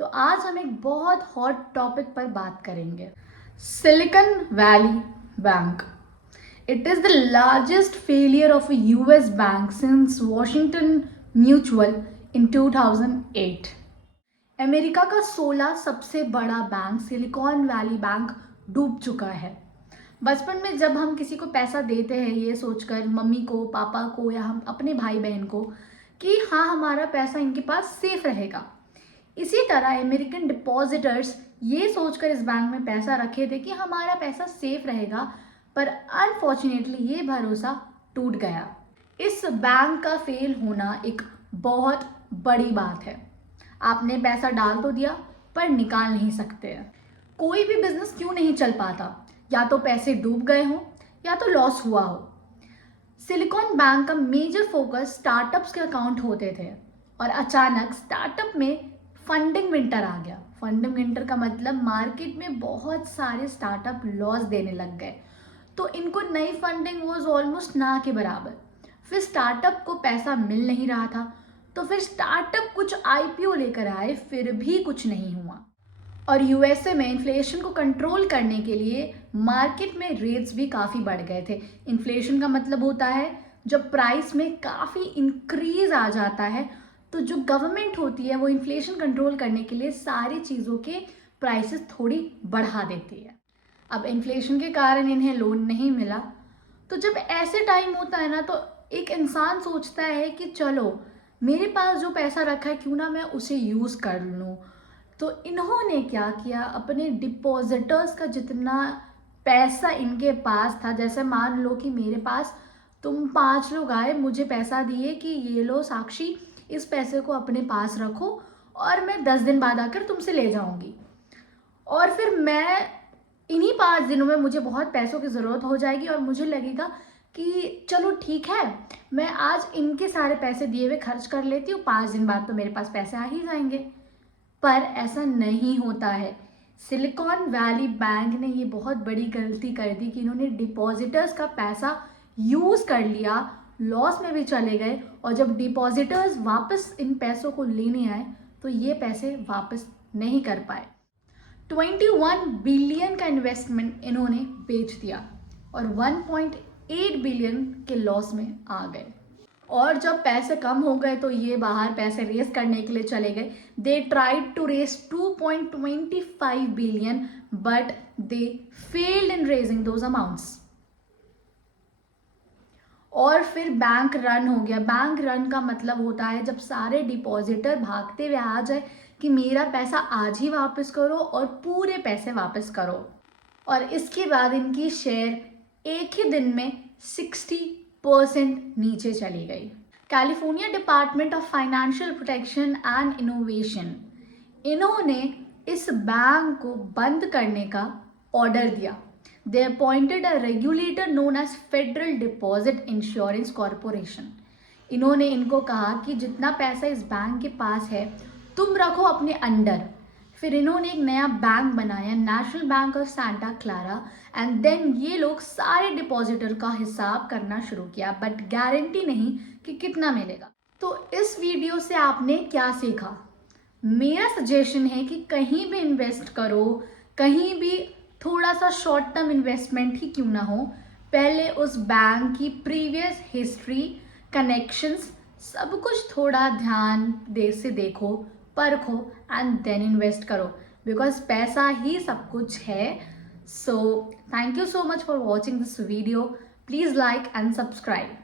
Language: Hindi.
तो आज हम एक बहुत हॉट टॉपिक पर बात करेंगे, silicon valley bank. It is the largest failure of a US bank since Washington mutual in 2008। America का 16 सबसे बड़ा बैंक सिलिकॉन वैली बैंक डूब चुका है। बचपन में जब हम किसी को पैसा देते हैं ये सोचकर, मम्मी को, पापा को या हम अपने भाई बहन को, कि हाँ हमारा पैसा इनके पास सेफ रहेगा, इसी तरह अमेरिकन डिपॉजिटर्स ये सोचकर इस बैंक में पैसा रखे थे कि हमारा पैसा सेफ रहेगा, पर अनफॉर्चुनेटली ये भरोसा टूट गया। इस बैंक का फेल होना एक बहुत बड़ी बात है। आपने पैसा डाल तो दिया पर निकाल नहीं सकते। कोई भी बिजनेस क्यों नहीं चल पाता, या तो पैसे डूब गए हों या तो लॉस हुआ हो। सिलिकॉन बैंक का मेजर फोकस स्टार्टअप्स के अकाउंट होते थे और अचानक स्टार्टअप में फंडिंग विंटर आ गया। फंडिंग विंटर का मतलब मार्केट में बहुत सारे स्टार्टअप लॉस देने लग गए, तो इनको नई फंडिंग वॉज ऑलमोस्ट ना के बराबर। फिर स्टार्टअप को पैसा मिल नहीं रहा था, तो फिर स्टार्टअप कुछ आईपीओ लेकर आए, फिर भी कुछ नहीं हुआ। और यूएसए में इन्फ्लेशन को कंट्रोल करने के लिए मार्केट में रेट्स भी काफ़ी बढ़ गए थे। इन्फ्लेशन का मतलब होता है जब प्राइस में काफ़ी इंक्रीज आ जाता है, तो जो गवर्नमेंट होती है वो इन्फ्लेशन कंट्रोल करने के लिए सारी चीज़ों के प्राइसेस थोड़ी बढ़ा देती है। अब इन्फ्लेशन के कारण इन्हें लोन नहीं मिला, तो जब ऐसे टाइम होता है ना, तो एक इंसान सोचता है कि चलो मेरे पास जो पैसा रखा है क्यों ना मैं उसे यूज़ कर लूँ। तो इन्होंने क्या किया, अपने डिपॉजिटर्स का जितना पैसा इनके पास था, जैसे मान लो कि मेरे पास तुम 5 लोग आए, मुझे पैसा दिए कि ये लो साक्षी, इस पैसे को अपने पास रखो और मैं 10 दिन बाद आकर तुमसे ले जाऊंगी। और फिर मैं इन्हीं 5 दिनों में मुझे बहुत पैसों की ज़रूरत हो जाएगी और मुझे लगेगा कि चलो ठीक है, मैं आज इनके सारे पैसे दिए हुए खर्च कर लेती हूँ, 5 दिन बाद तो मेरे पास पैसे आ ही जाएंगे। पर ऐसा नहीं होता है। सिलिकॉन वैली बैंक ने ये बहुत बड़ी गलती कर दी कि इन्होंने डिपॉजिटर्स का पैसा यूज़ कर लिया, लॉस में भी चले गए, और जब डिपॉजिटर्स वापस इन पैसों को लेने आए तो ये पैसे वापस नहीं कर पाए। 21 बिलियन का इन्वेस्टमेंट इन्होंने बेच दिया और 1.8 बिलियन के लॉस में आ गए। और जब पैसे कम हो गए तो ये बाहर पैसे रेस करने के लिए चले गए। They tried to raise 2.25 billion but they failed in raising those amounts. और फिर बैंक रन हो गया। बैंक रन का मतलब होता है जब सारे डिपॉजिटर भागते हुए आ जाए कि मेरा पैसा आज ही वापस करो और पूरे पैसे वापस करो। और इसके बाद इनकी शेयर एक ही दिन में 60% नीचे चली गई। California department of financial protection and innovation, इन्होंने इस बैंक को बंद करने का ऑर्डर दिया। They appointed a regulator known as Federal Deposit Insurance Corporation. इन्होंने इनको कहा कि जितना पैसा इस बैंक के पास है तुम रखो अपने अंडर। फिर इन्होंने एक नया बैंक बनाया, national bank of Santa Clara, and then ये लोग सारे डिपॉजिटर का हिसाब करना शुरू किया, बट गारंटी नहीं कि कितना मिलेगा। तो इस वीडियो से आपने क्या सीखा? मेरा सजेशन है कि कहीं भी इन्वेस्ट करो, कहीं भी थोड़ा सा शॉर्ट टर्म इन्वेस्टमेंट ही क्यों ना हो, पहले उस बैंक की प्रीवियस हिस्ट्री, कनेक्शंस, सब कुछ थोड़ा ध्यान से देखो, परखो एंड देन इन्वेस्ट करो, बिकॉज पैसा ही सब कुछ है। So thank you so much for watching this video. Please like and subscribe.